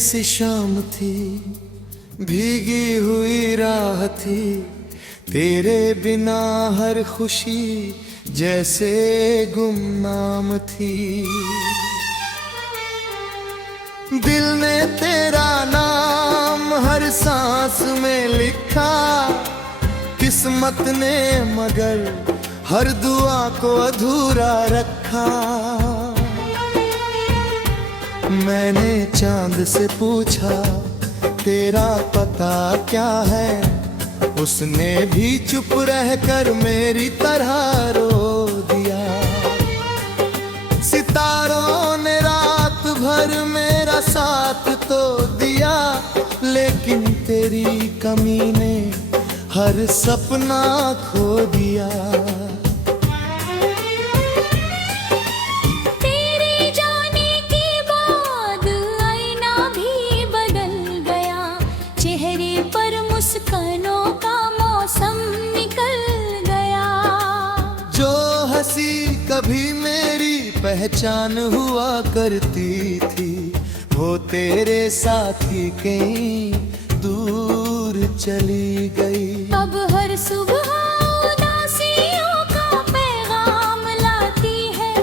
सी शाम थी, भीगी हुई राह थी, तेरे बिना हर खुशी जैसे गुमनाम थी। दिल ने तेरा नाम हर सांस में लिखा, किस्मत ने मगर हर दुआ को अधूरा रखा। मैंने चांद से पूछा तेरा पता क्या है, उसने भी चुप रहकर मेरी तरह रो दिया। सितारों ने रात भर मेरा साथ तो दिया, लेकिन तेरी कमी ने हर सपना खो दिया। मुस्कानों का मौसम निकल गया। जो हंसी कभी मेरी पहचान हुआ करती थी, वो तेरे साथी कहीं दूर चली गई। अब हर सुबह उदासियों का पैगाम लाती है,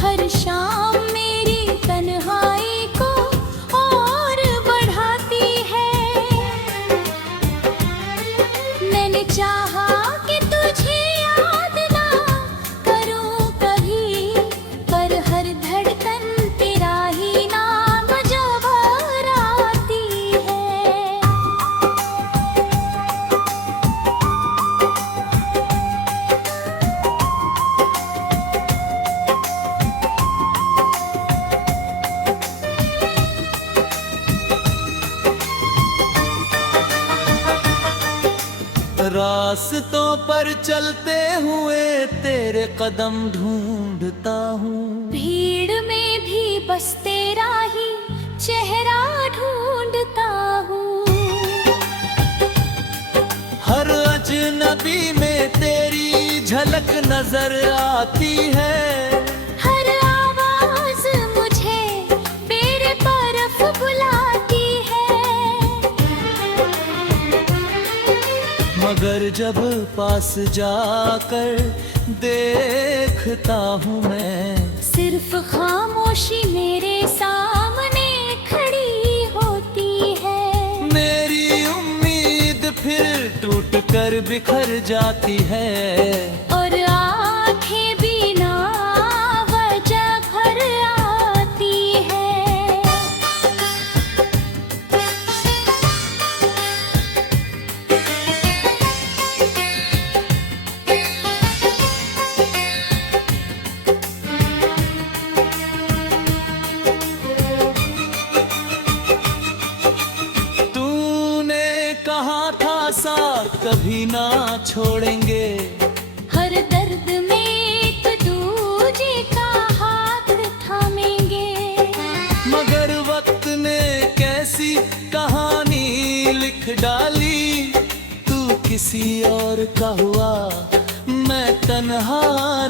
हर शाम मेरी तन्हाई को और बढ़ाती है। मैंने चाहा कि तुझे याद ना करूं कभी, पर हर धड़कन तेरा ही नाम जवाराती है। रास्तों पर चलते हुए तेरे कदम ढूंढता हूँ, भीड़ में भी बस तेरा ही चेहरा ढूंढता हूँ। हर अजनबी में तेरी झलक नजर आती है। हर आवाज मुझे तेरे तरफ बुलाती है। मगर जब पास जाकर देखता हूँ मैं, सिर्फ खामोशी मेरे सामने खड़ी होती है। मेरी उम्मीद फिर टूट कर बिखर जाती है, और आंखें बिना वजह भर आती है। साथ कभी ना छोड़ेंगे। हर दर्द में एक दूजे का हाथ थामेंगे। मगर वक्त ने कैसी कहानी लिख डाली, तू किसी और का हुआ, मैं तन्हा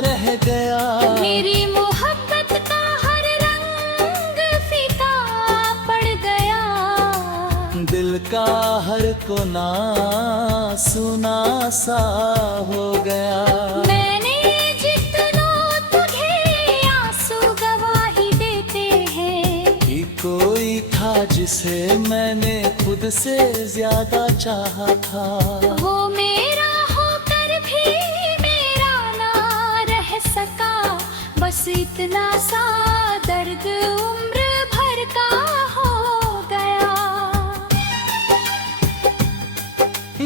रह गया। मेरी मोहब्बत का हर रंग फीका पड़ गया। दिल का हर कोना सुना सा हो गया। मैंने जितनों तुझे आंसू गवाही देते हैं, कि कोई था जिसे मैंने खुद से ज्यादा चाहा था। वो मेरा होकर भी मेरा ना रह सका। बस इतना सा दर्द उम्र भर का हो गया।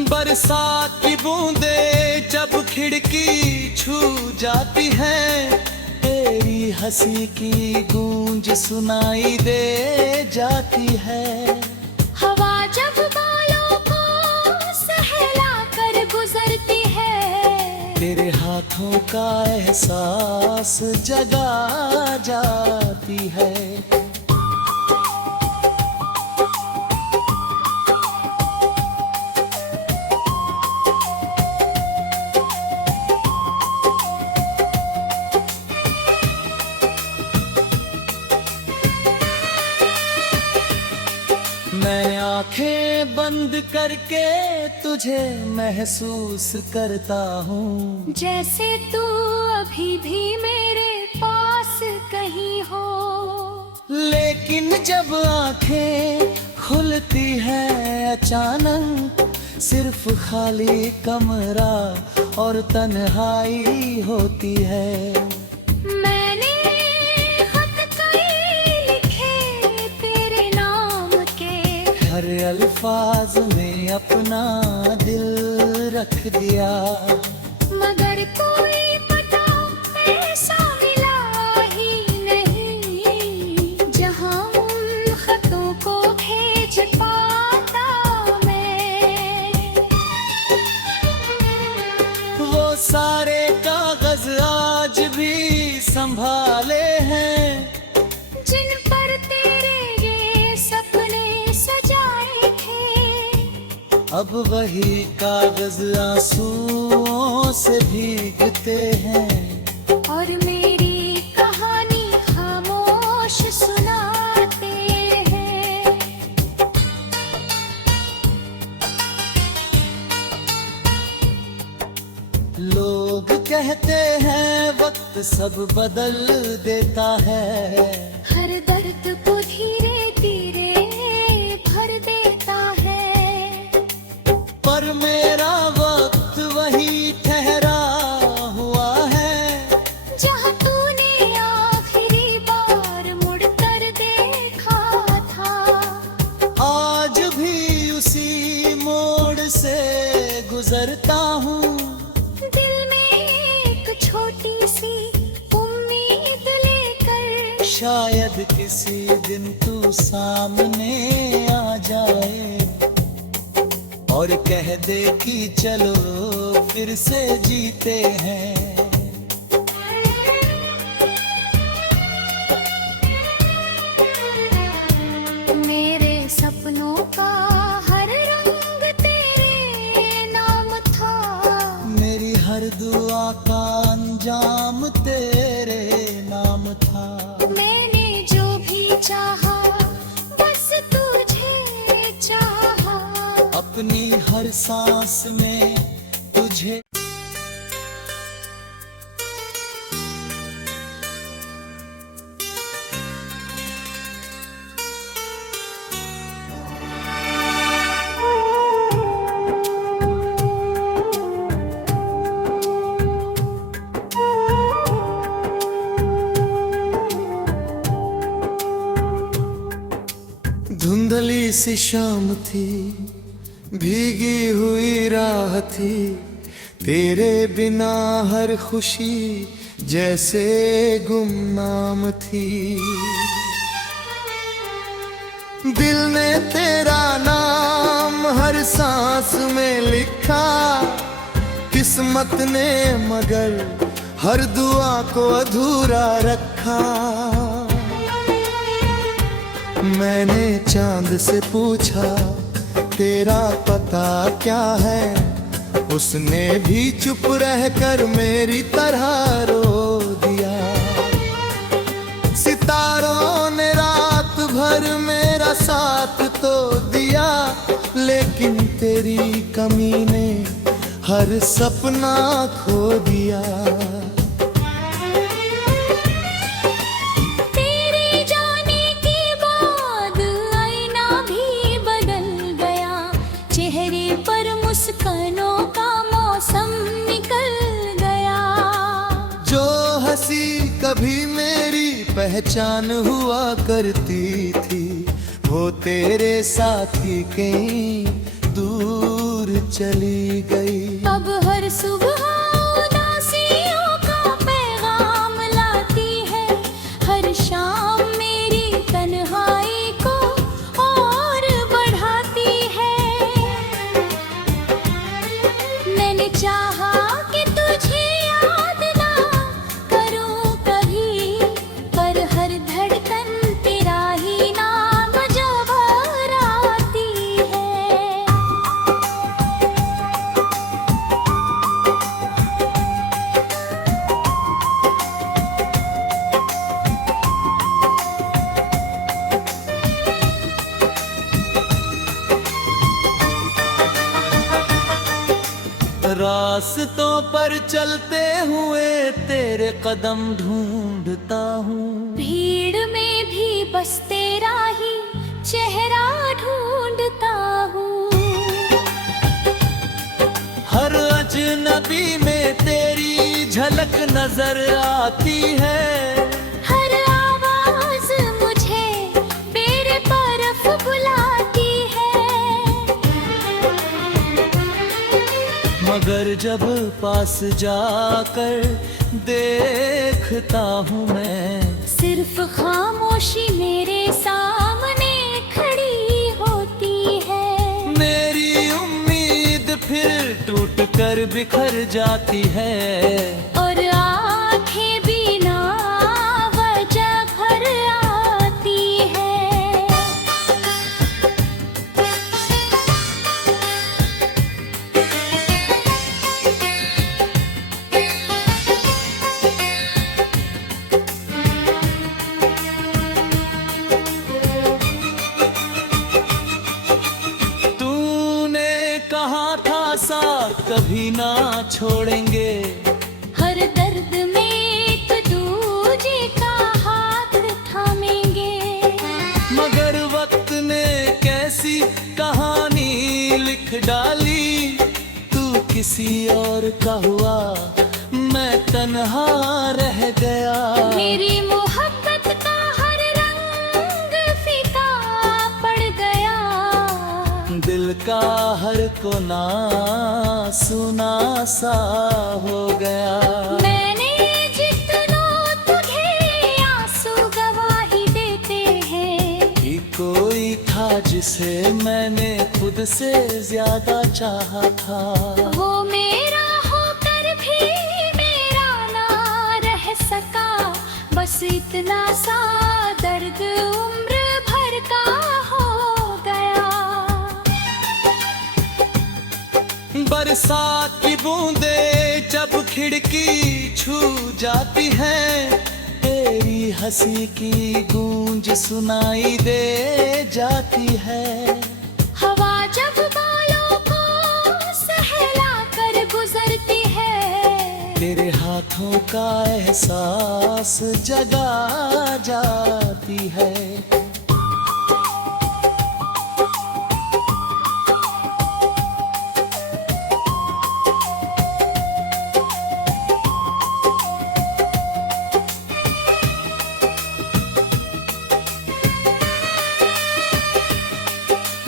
बरसात की बूंदें जब खिड़की छू जाती हैं, तेरी हंसी की गूंज सुनाई दे जाती है। हवा जब बालों को सहला कर गुजरती है, तेरे हाथों का एहसास जगा जाती है। बंद करके तुझे महसूस करता हूँ, जैसे तू अभी भी मेरे पास कहीं हो। लेकिन जब आंखें खुलती है अचानक, सिर्फ खाली कमरा और तन्हाई होती है। मैंने खत कई लिखे तेरे नाम के, हर अल्फाज में अपना दिल रख दिया, मगर कोई पता ऐसा मिला ही नहीं जहां उन खतों को भेज पाता मैं। वो सारे कागज आज भी संभाले हैं, जिन पर तेरे ये सपने सजाए थे। अब वही कागज आंसुओं से भीगते हैं, और मेरी कहानी खामोश सुनाते हैं। लोग कहते हैं वक्त सब बदल देता है, हर दर्द को धीरे धीरे भर देता है। पर मेरा वक्त वही ठहरा हुआ है, जहाँ तूने आखिरी बार मुड़कर देखा था। आज भी उसी मोड़ से गुजरता हूँ। दिल में एक छोटी सी उम्मीद लेकर, शायद किसी दिन तू सामने आ जाए और कह दे कि चलो फिर से जीते हैं। मेरे सपनों का हर रंग तेरे नाम था, मेरी हर दुआ का अंजाम तेरे नाम था। मैंने जो भी चाहा बस तुझे चाहा, अपनी हर सांस में तुझे। धुंधली सी शाम थी, भीगी हुई राह थी, तेरे बिना हर खुशी जैसे गुमनाम थी। दिल ने तेरा नाम हर सांस में लिखा, किस्मत ने मगर हर दुआ को अधूरा रखा। मैंने चांद से पूछा तेरा पता क्या है, उसने भी चुप रहकर मेरी तरह रो दिया। सितारों ने रात भर मेरा साथ तो दिया, लेकिन तेरी कमी ने हर सपना खो दिया। मुस्कानों का मौसम निकल गया, जो हंसी कभी मेरी पहचान हुआ करती थी, वो तेरे साथी कहीं दूर चली गई। अब हर सुबह उदासियों का पैगाम लाती है, हर शाम मेरी तन्हाई को और बढ़ाती है। मैंने चाहा कि तुझे याद ना करूं कभी, पर हर धड़कन तेरा ही नाम जो भराती है। रास्तों पर चलते हुए तेरे कदम ढूंढता हूँ। भीड़ में भी बस तेरा ही चेहरा ढूंढता हूँ। हर अजनबी में तेरी झलक नजर आती है। हर आवाज मुझे तेरे तरफ बुलाती है। मगर जब पास जाकर देखता हूँ मैं, सिर्फ खामोशी मेरे सामने खड़ी होती है। मेरी उम्मीद फिर टूट कर बिखर जाती है। और आंखें बिना वजह भर आती है। तूने कहा था साथ कभी ना छोड़ेंगे। हर दर्द में एक दूजे का हाथ थामेंगे। मगर वक्त ने कैसी कहानी लिख डाली। तू किसी और का हुआ, मैं तन्हा रह गया। मेरी मोहब्बत का हर रंग फीका पड़ गया। दिल का हर कोना सुना सा हो गया। मैंने जितनों तुझे आंसू गवाही देते हैं। कि कोई था जिसे मैंने खुद से ज्यादा चाहा था। वो मेरा होकर भी मेरा ना रह सका। बस इतना सा दर्द उम्र भर का हो गया। बरसात की बूंदें जब खिड़की छू जाती है, तेरी हंसी की गूंज सुनाई दे जाती है। हवा जब बालों को सहला कर गुजरती है। तेरे हाथों का एहसास जगा जाती है।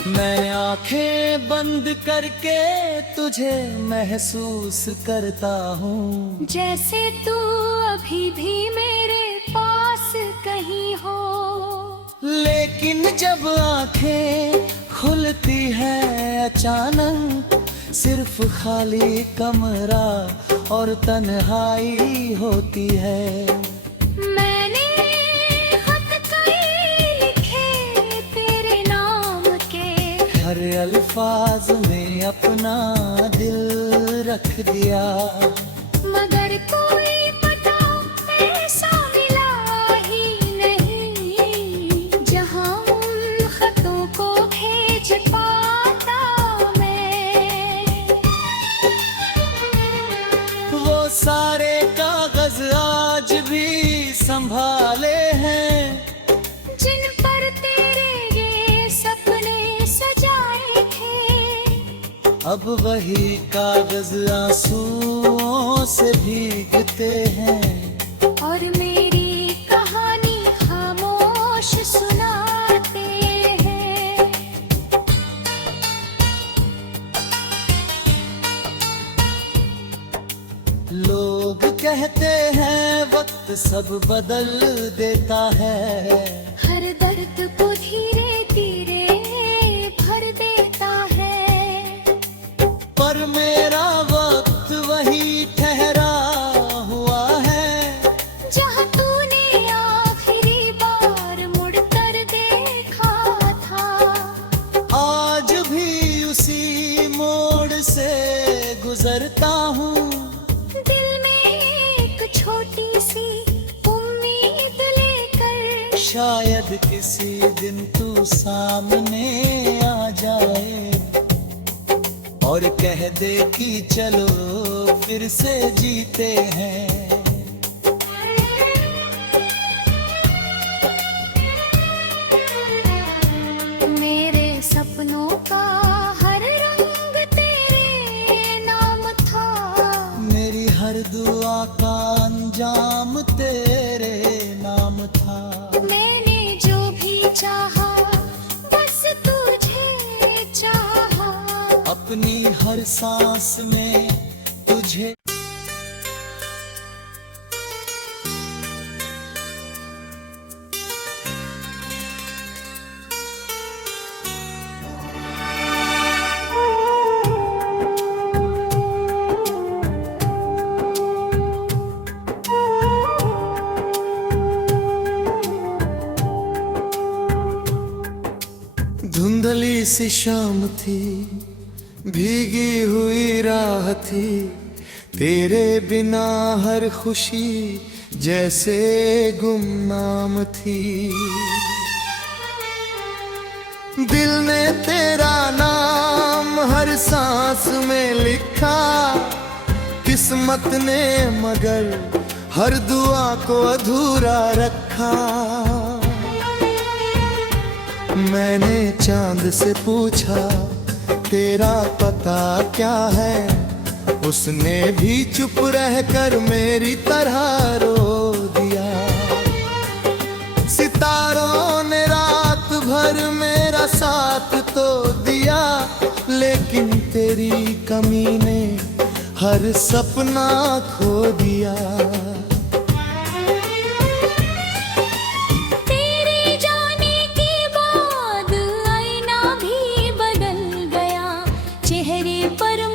मैं आंखें बंद करके तुझे महसूस करता हूँ। जैसे तू अभी भी मेरे पास कहीं हो। लेकिन जब आंखें खुलती है अचानक, सिर्फ खाली कमरा और तन्हाई होती है। मैंने खत कई लिखे तेरे नाम के। हर अल्फाज में अपना दिल रख दिया। मगर कोई पता ऐसा मिला ही नहीं, जहां उन खतों को भेज पाता मैं। वो सारे कागज आज भी संभाले हैं, जिन पर तेरे ये सपने सजाए थे। अब वही कागज आंसुओं से भीगते हैं। और मेरी कहानी खामोश सुनाते हैं। लोग कहते हैं वक्त सब बदल देता है। हर दर्द को धीरे धीरे भर देता है। पर मेरा वक्त वही ठहरा हुआ है, जहाँ तूने आखिरी बार मुड़कर देखा था। आज भी उसी मोड़ से गुजरता हूँ। दिल में एक छोटी सी उम्मीद लेकर। शायद किसी दिन तू सामने आ जाए और कह दे कि चलो फिर से जीते हैं। मेरे सपनों का हर रंग तेरे नाम था, मेरी हर दुआ का अंजाम तेरे नाम था। मैंने जो भी चाहा बस तुझे चाहा, अपनी हर सांस में तुझे। धुंधली सी शाम थी, भीगी हुई राह थी, तेरे बिना हर खुशी जैसे गुमनाम थी। दिल ने तेरा नाम हर सांस में लिखा, किस्मत ने मगर हर दुआ को अधूरा रखा। मैंने चांद से पूछा तेरा पता क्या है, उसने भी चुप रहकर मेरी तरह रो दिया। सितारों ने रात भर मेरा साथ तो दिया, लेकिन तेरी कमी ने हर सपना खो दिया।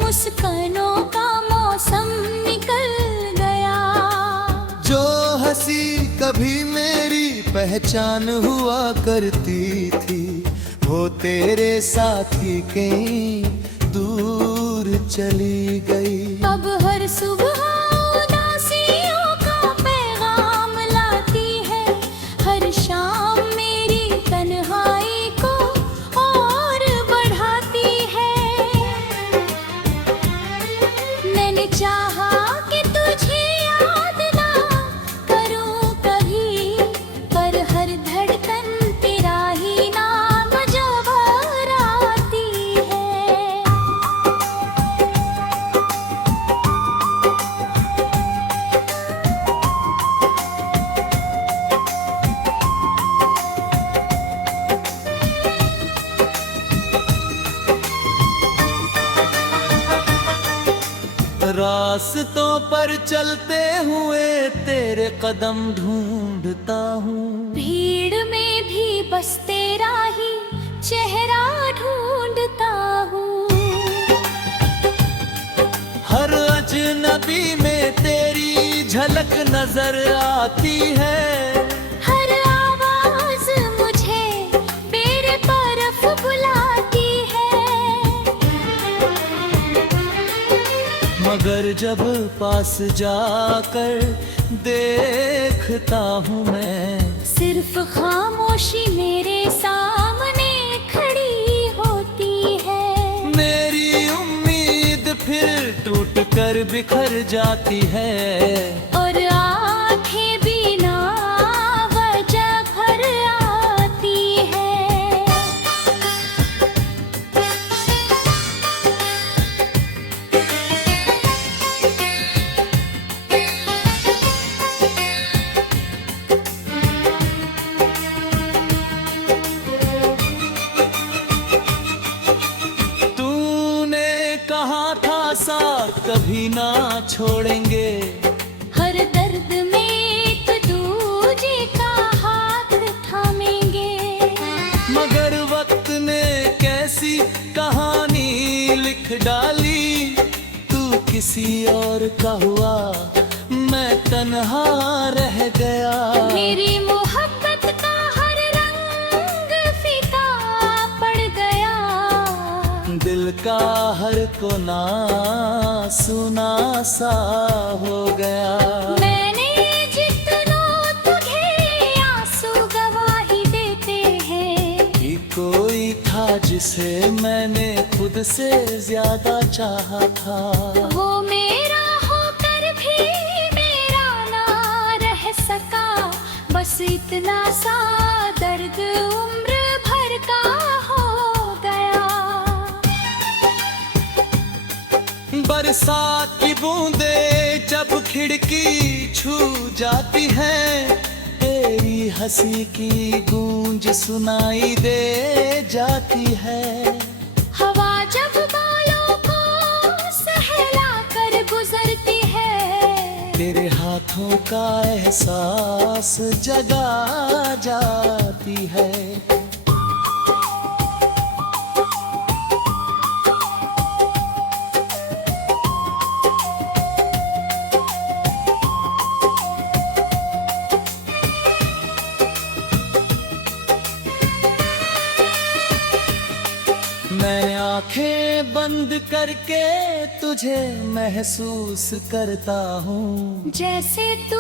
मुस्कानों का मौसम निकल गया, जो हंसी कभी मेरी पहचान हुआ करती थी, वो तेरे साथी कहीं दूर चली गई। अब हर सुबह उदासियों का पैगाम लाती है, हर शाम मेरी तन्हाई को और बढ़ाती है। मैंने चाहा कि तुझे याद ना करूं कभी, पर हर धड़कन तेरा ही नाम जवाराती है। रास्तों पर चलते हुए तेरे कदम ढूंढता हूँ, भीड़ में भी बस तेरा ही चेहरा ढूंढता हूँ। हर अजनबी में तेरी झलक नजर आती है। हर आवाज मुझे तेरे तरफ बुलाती है, मगर जब पास जाकर देखता हूँ मैं, सिर्फ खामोशी मेरे सामने खड़ी होती है। मेरी उम्मीद फिर टूट कर बिखर जाती है, और आंखें बिना वजह भर आती है। कभी ना छोड़ेंगे, हर दर्द में एक दूजे का हाथ थामेंगे। मगर वक्त ने कैसी कहानी लिख डाली, तू किसी और का हुआ मैं तन्हा रह गया। मेरी मोहब्बत का हर रंग फीका पड़ गया, दिल का हर कोना सुना सा हो गया। मैंने जितनों तुझे आंसू गवाही देते हैं, कि कोई था जिसे मैंने खुद खुद से ज्यादा चाहा था। वो मेरा होकर भी मेरा ना रह सका, बस इतना सा दर्द उम्र भर का हो गया। बरसात की बूंदे जब खिड़की छू जाती हैं, तेरी हंसी की गूंज सुनाई दे जाती है। हवा जब बालों को सहला कर गुजरती है, तेरे हाथों का एहसास जगा जाती है। मैं आंखें बंद करके तुझे महसूस करता हूँ, जैसे तू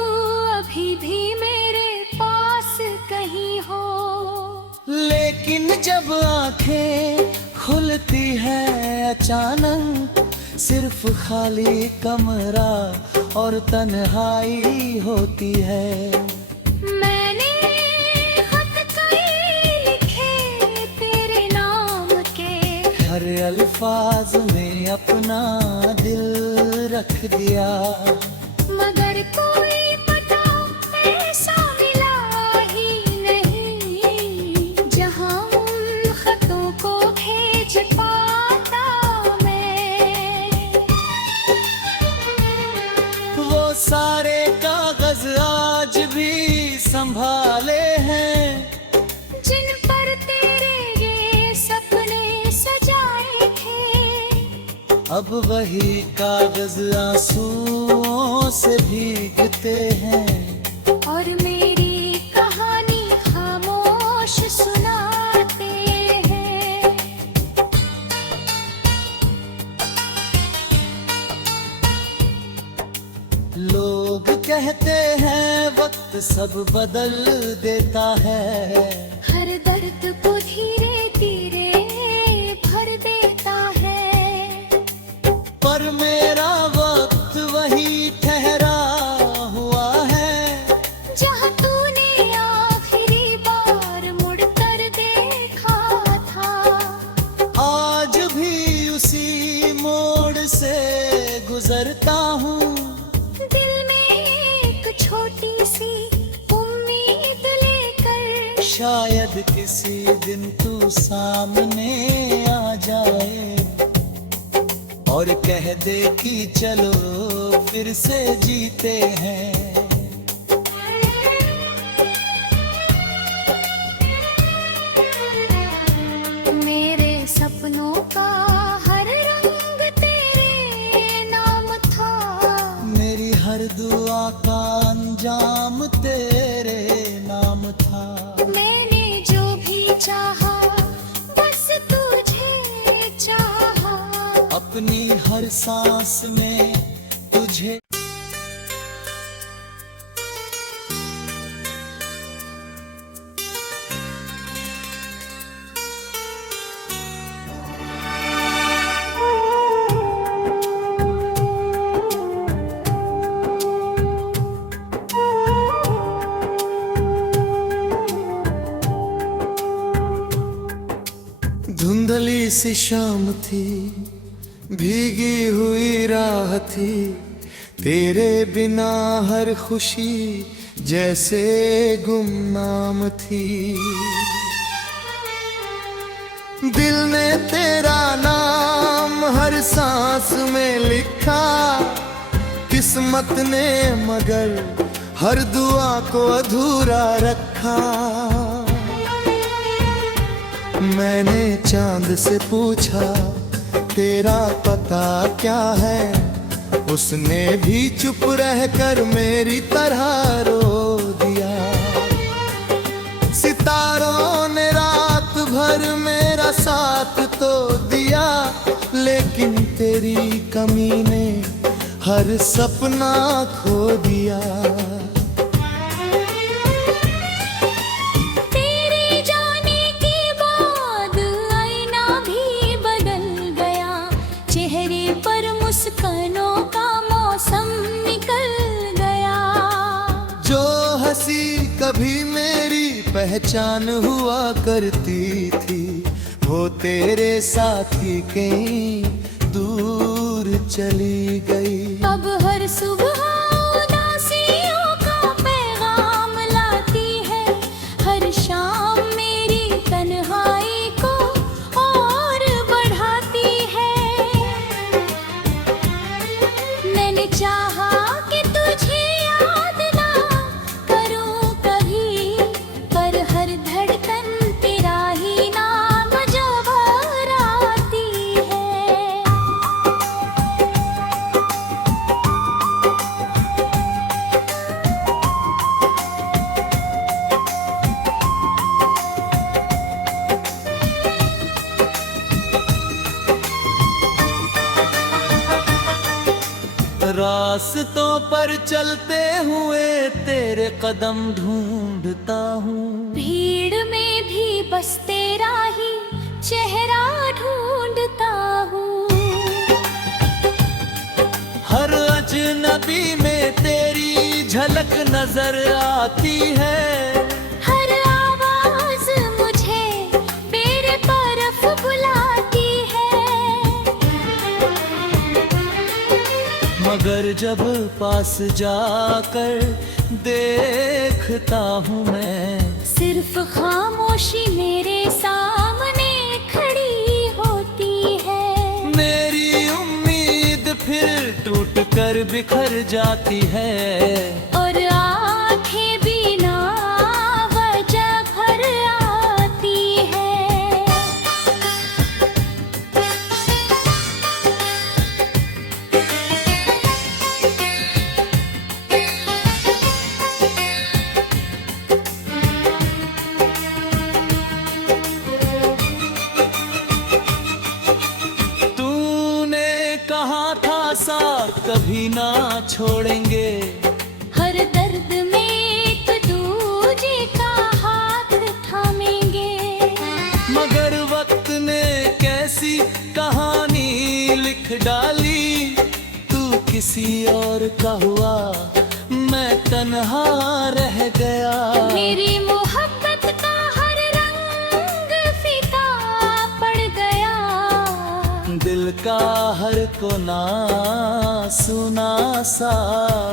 अभी भी मेरे पास कहीं हो। लेकिन जब आंखें खुलती हैं अचानक, सिर्फ खाली कमरा और तन्हाई होती है। मैंने खत कई लिखे तेरे नाम के, हर अल्फाज में अपना दिल रख दिया, मगर कोई पता ऐसा मिला ही नहीं जहां उन खतों को भेज पाता मैं। वो सारे कागज आज भी संभाले हैं, जिन पर तेरे ये सपने सजाए थे। अब वही कागज आंसुओं से भीगते हैं, और मेरी कहानी खामोश सुनाते हैं। लोग कहते हैं वक्त सब बदल देता है, हर दर्द को धीरे धीरे भर देता है। पर मेरा वक्त वही ठहरा हुआ है, जहाँ तूने आखिरी बार मुड़कर देखा था। आज भी उसी मोड़ से गुजरता हूँ। दिल में एक छोटी सी उम्मीद लेकर, शायद किसी दिन तू सामने आ जाए और कह दे कि चलो फिर से जीते हैं। मेरे सपनों का हर रंग तेरे नाम था, मेरी हर दुआ का अंजाम तेरे नाम था। मैंने जो भी चाहा बस तुझे चाहा, अपनी हर सांस में तुझे। धुंधली सी शाम थी, भीगी हुई राह थी, तेरे बिना हर खुशी जैसे गुमनाम थी। दिल ने तेरा नाम हर सांस में लिखा, किस्मत ने मगर हर दुआ को अधूरा रखा। मैंने चांद से पूछा तेरा पता क्या है, उसने भी चुप रहकर मेरी तरह रो दिया। सितारों ने रात भर मेरा साथ तो दिया, लेकिन तेरी कमी ने हर सपना खो दिया। तेरे जाने के बाद आईना भी बदल गया, कभी मेरी पहचान हुआ करती थी, वो तेरे साथी कहीं दूर चली गई। अब हर सुबह उदासियों का पैगाम लाती है, हर शाम मेरी तन्हाई को और बढ़ाती है। मैंने चाहा कि तुझे याद ना करूं कभी, पर हर धड़कन तेरा ही नाम जो भराती है। रास्तों पर चलते हुए तेरे कदम ढूंढता हूँ, भीड़ में भी बस तेरा ही चेहरा ढूंढता हूँ। हर अजनबी में तेरी झलक नजर आती है। हर आवाज मुझे तेरे तरफ बुलाती है, मगर जब पास जाकर देखता हूँ मैं, सिर्फ खामोशी मेरे सामने खड़ी होती है। मेरी उम्मीद फिर टूट कर बिखर जाती है। और आंखें बिना वजह भर आती है। तूने कहा था साथ कभी ना छोड़ेंगे, हर दर्द में एक दूजे का हाथ थामेंगे। मगर वक्त ने कैसी कहानी लिख डाली, तू किसी और का हुआ, मैं तन्हा रह गया। मेरी मोहब्बत का हर रंग फीका पड़ गया, दिल का हर कोना सुना सा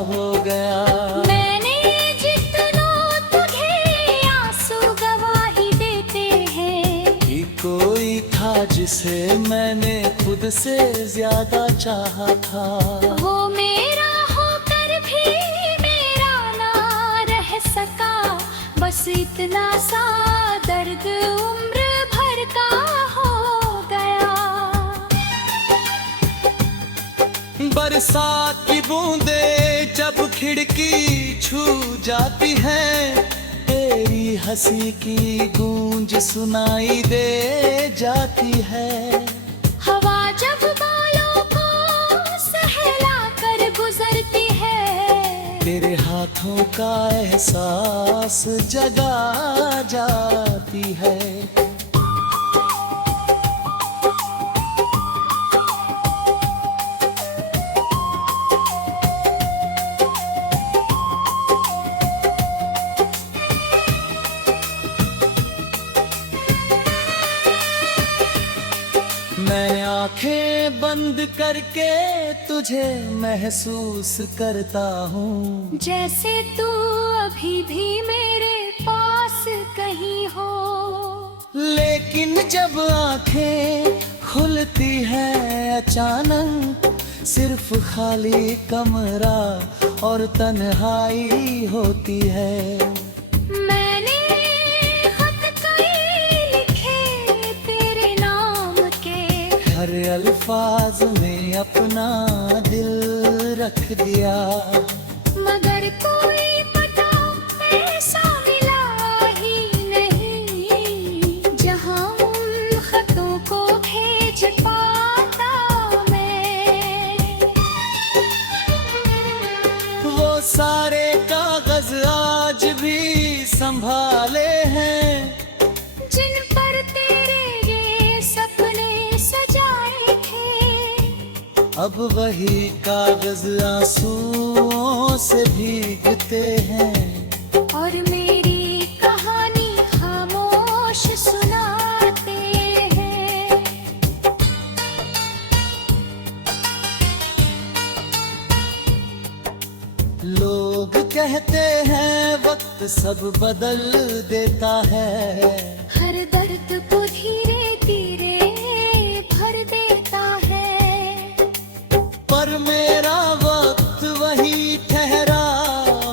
हो गया। मैंने जितनों तुझे आंसू गवाही देते हैं, कि कोई था जिसे मैंने खुद से ज्यादा चाहा था। वो मेरा होकर भी मेरा ना रह सका, बस इतना सा दर्द उम्र भर का हो गया। बरसात की बूंदे जब खिड़की छू जाती है, तेरी हंसी की गूंज सुनाई दे जाती है। हवा जब बालों को सहला कर गुजरती है, तेरे हाथों का एहसास जगा जाती है। मैं आंखें बंद करके तुझे महसूस करता हूँ, जैसे तू अभी भी मेरे पास कहीं हो। लेकिन जब आंखें खुलती है अचानक, सिर्फ खाली कमरा और तन्हाई होती है। मैंने खत कई लिखे तेरे नाम के, हर अल्फाज में अपना दिल रख दिया। मगर कोई पता ऐसा मिला ही नहीं, जहां उन खतों को भेज पाता मैं। वो सारे कागज आज भी संभाले हैं, जिन पर तेरे ये सपने सजाए थे। अब वही कागज आंसुओं से भीगते हैं। और मेरी लोग कहते हैं वक्त सब बदल देता है, हर दर्द को धीरे धीरे भर देता है। पर मेरा वक्त वही ठहरा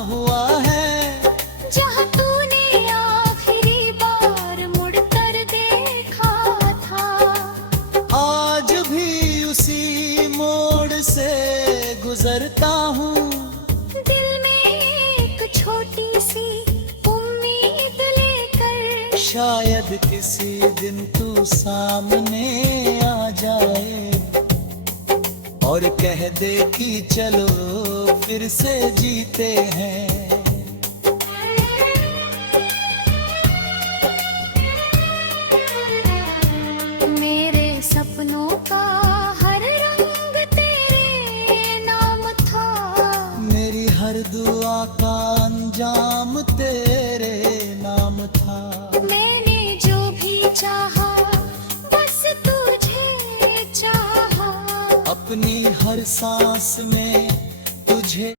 हुआ है, जहाँ तूने आखिरी बार मुड़कर देखा था। आज भी उसी मोड़ से गुजरता हूँ। दिल में एक छोटी सी उम्मीद लेकर, शायद किसी दिन तू सामने आ जाए और कह दे कि चलो फिर से जीते हैं। मेरे सपनों का हर रंग तेरे नाम था, मेरी हर दुआ का अंजाम तेरे नाम था। मैंने जो भी चाहा बस तुझे चाहा, अपनी हर सांस में तुझे